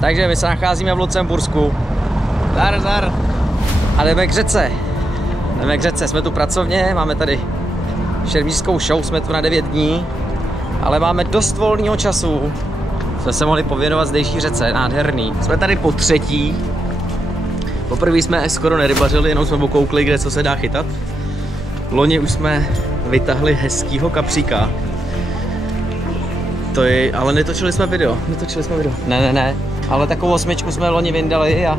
Takže my se nacházíme v Lucembursku. Zdar. A jdeme k řece. Jsme tu pracovně, máme tady šermířskou show, jsme tu na 9 dní. Ale máme dost volného času. Jsme se mohli pověnovat zdejší řece, nádherný. Jsme tady po třetí. Poprvé jsme skoro nerybařili, jenom jsme okoukli, kde co se dá chytat. Loni už jsme vytahli hezkýho kapříka. Ale netočili jsme video. Ne. Ale takovou 8 jsme loni vyndali a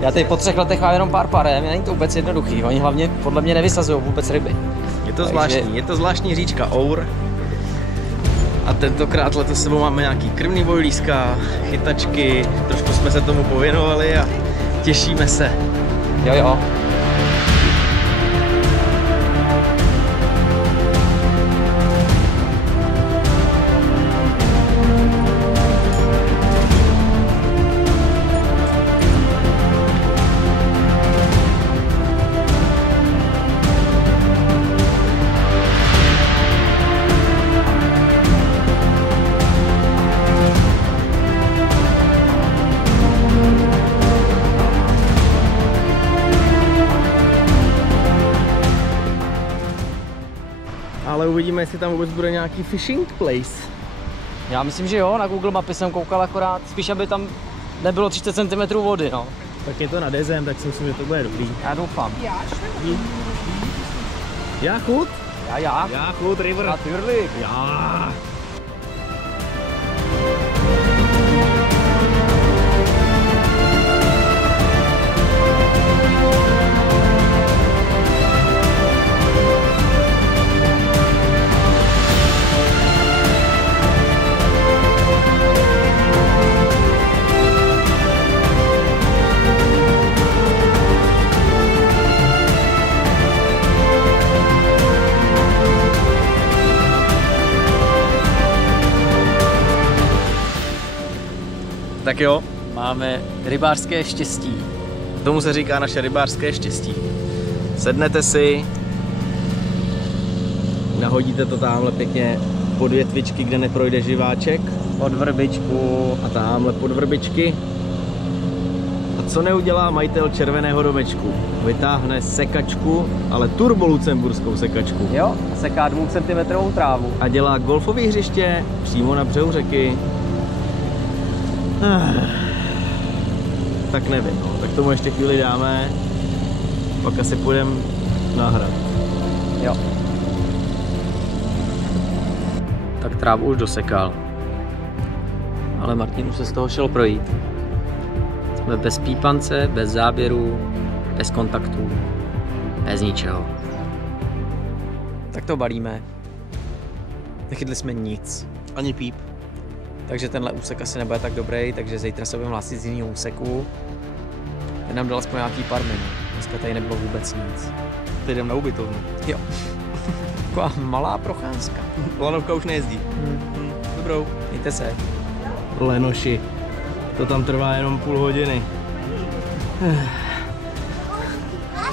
já teď po 3 letech mám jenom pár parem, není to vůbec jednoduchý. Oni hlavně podle mě nevysazují vůbec ryby. Je to zvláštní říčka Our. A tentokrát letos sebou máme nějaký krmný bojlíska, chytačky, trošku jsme se tomu pověnovali a těšíme se. Jo. Ale uvidíme, jestli tam vůbec bude nějaký fishing place. Já myslím, že jo, na Google mapy jsem koukal akorát, spíš aby tam nebylo 30 cm vody, no. Tak je to nad jezem, tak si myslím, že to bude dobrý. Já doufám. Jáchut? Já. Jáchut, river. Natürlich. Já. Tak jo, Máme rybářské štěstí. tomu se říká naše rybářské štěstí. Sednete si, nahodíte to tamhle pěkně pod větvičky, kde neprojde živáček. Pod vrbičku. A tamhle pod vrbičky. A co neudělá majitel červeného domečku? Vytáhne sekačku, ale turbo lucemburskou sekačku. Jo, seká 2 cm trávu. A dělá golfové hřiště přímo na břehu řeky. Tak nevím, no. Tak tomu ještě chvíli dáme, pak asi půjdeme na hrad. Jo. Tak trávu už dosekal. Ale Martin už se z toho šel projít. Jsme bez pípance, bez záběru, bez kontaktů, bez ničeho. Tak to balíme. Nechytli jsme nic. Ani píp. Takže tenhle úsek asi nebude tak dobrý, takže zítra se budeme hlásit z jiného úseku. Ten nám dal aspoň nějaký pár minut. Dneska tady nebylo vůbec nic. Teď jdem na ubytovnu. Jo. Taková malá procházka. Lanovka už nejezdí. Dobrou. Mějte se. Lenoši. To tam trvá jenom půl hodiny.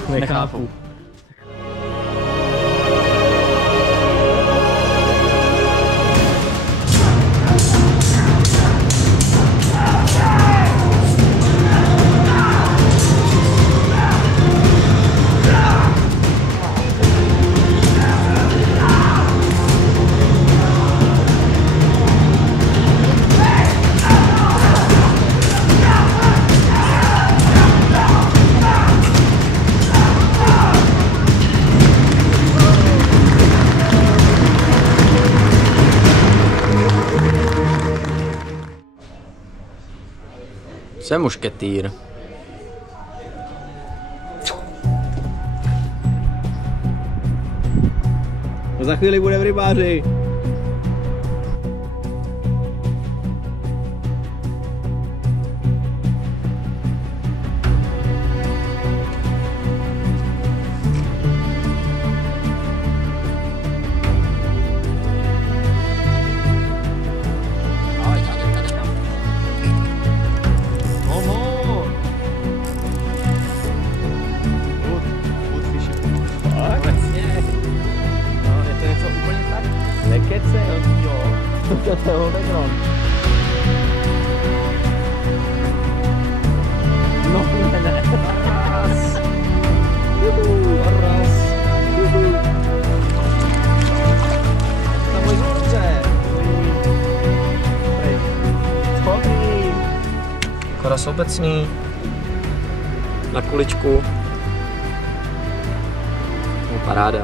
Nechápu. Jsem mušketýr. No za chvíli bude v rybáři. nás obecný. Na kuličku. No, paráda.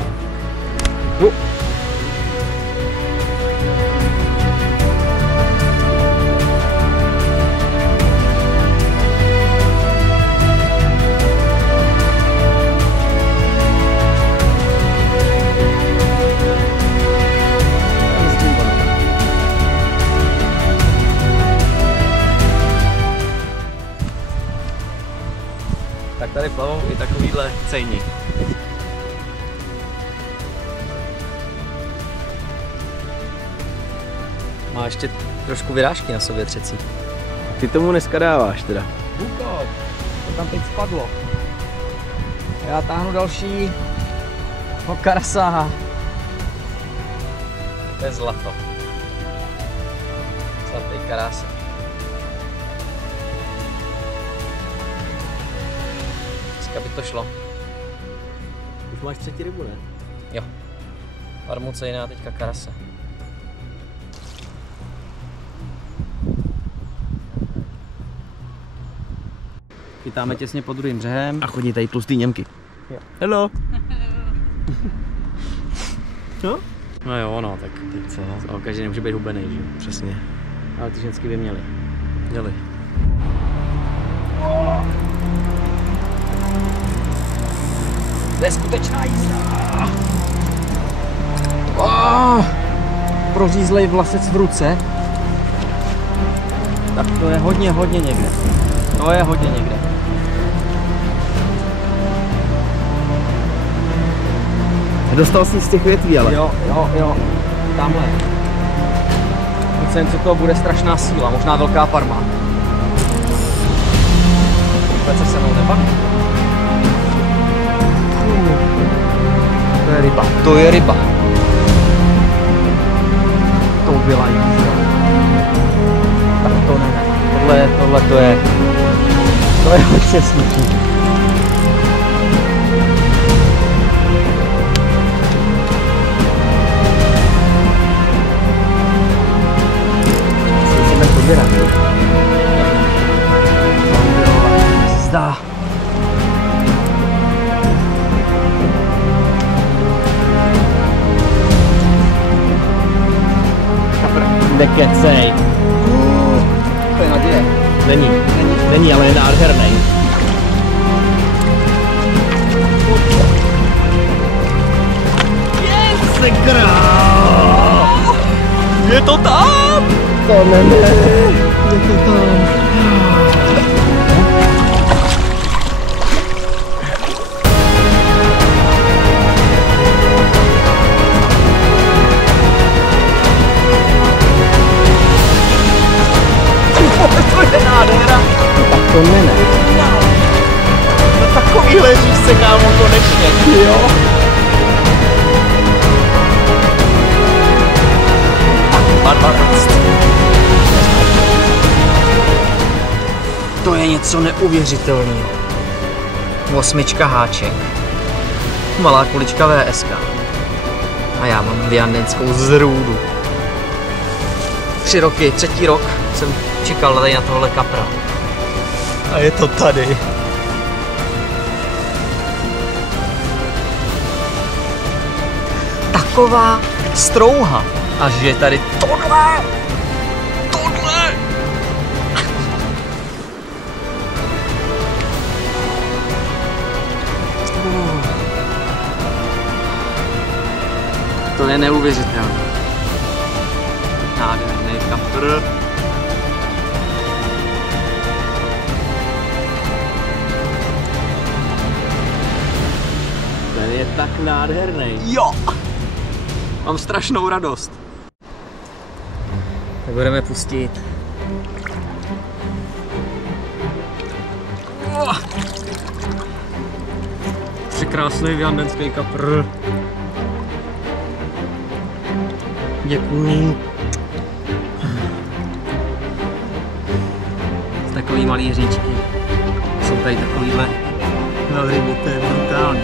Tak tady plavou i takovýhle cejni. Má ještě trošku vyrážky na sobě třecí. Ty tomu dneska dáváš teda. Bukot, to tam teď spadlo. Já táhnu další karasa. To je zlato. Zlatý karasa. Dneska by to šlo. Už máš třetí rybu, ne? Jo. Marmucejna a teďka karase. Chytáme těsně pod druhým břehem. A chodí tady tlustý Němky. Jo. Hello. No? No jo, no, tak co? Každý nemůže být hubený, že jo? Přesně. Ale ty ženský by měli. Měli. To je skutečná jízda. Prořízlej vlasec v ruce. Tak to je hodně někde. To je hodně někde. Dostal jsi z těch větví, ale. Jo. Tamhle. Myslím, co to bude strašná síla, možná velká parma. Vůbec se mnou nebaví. To je ryba. To je ryba. To byla jízda. Tak to ne. Tohle to je. To je hodně smutný. Musíme podbírat. Jízda. Nekecej. To je naděje. Není, ale je nádherný. Je to tam! To ne. Je to tam. To je nádhera. Tak to ne. Na takovýhle řízce, kámo, konečně. Jo. To je něco neuvěřitelného. 8 háček. Malá kulička VSK. A já mám viandenskou zrůdu. 3 roky, 3. rok jsem čekal tady na tohle kapra. A je to tady. Taková strouha. Až je tady tohle. To je neuvěřitelné. Nádherný kapr. Ten je tak nádherný. Jo! Mám strašnou radost. Tak budeme pustit. Překrásný viandenský kapr. Děkuji. Takový malý říčky. Jsou tady takovýhle velryby, to je brutální.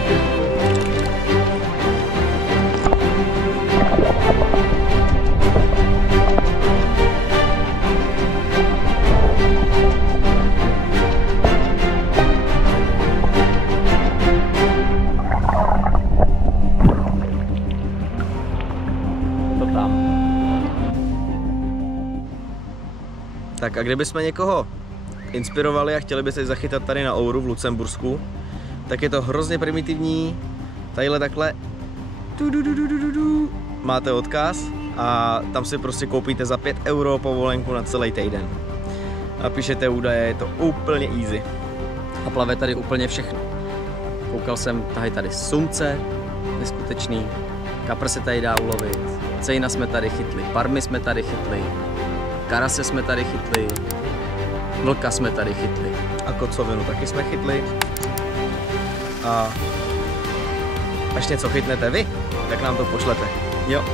Tak a kdybychom někoho inspirovali a chtěli by se zachytat tady na Ouru v Lucembursku, tak je to hrozně primitivní. Tadyhle takhle máte odkaz a tam si prostě koupíte za 5 € povolenku na celý týden. Napíšete údaje, je to úplně easy. A plave tady úplně všechno. Koukal jsem, tady sumce, neskutečný, kapr se tady dá ulovit, cejna jsme tady chytli, parmy jsme tady chytli, karase jsme tady chytli, vlka jsme tady chytli. A kocovinu taky jsme chytli. A až něco chytnete vy, tak nám to pošlete. Jo.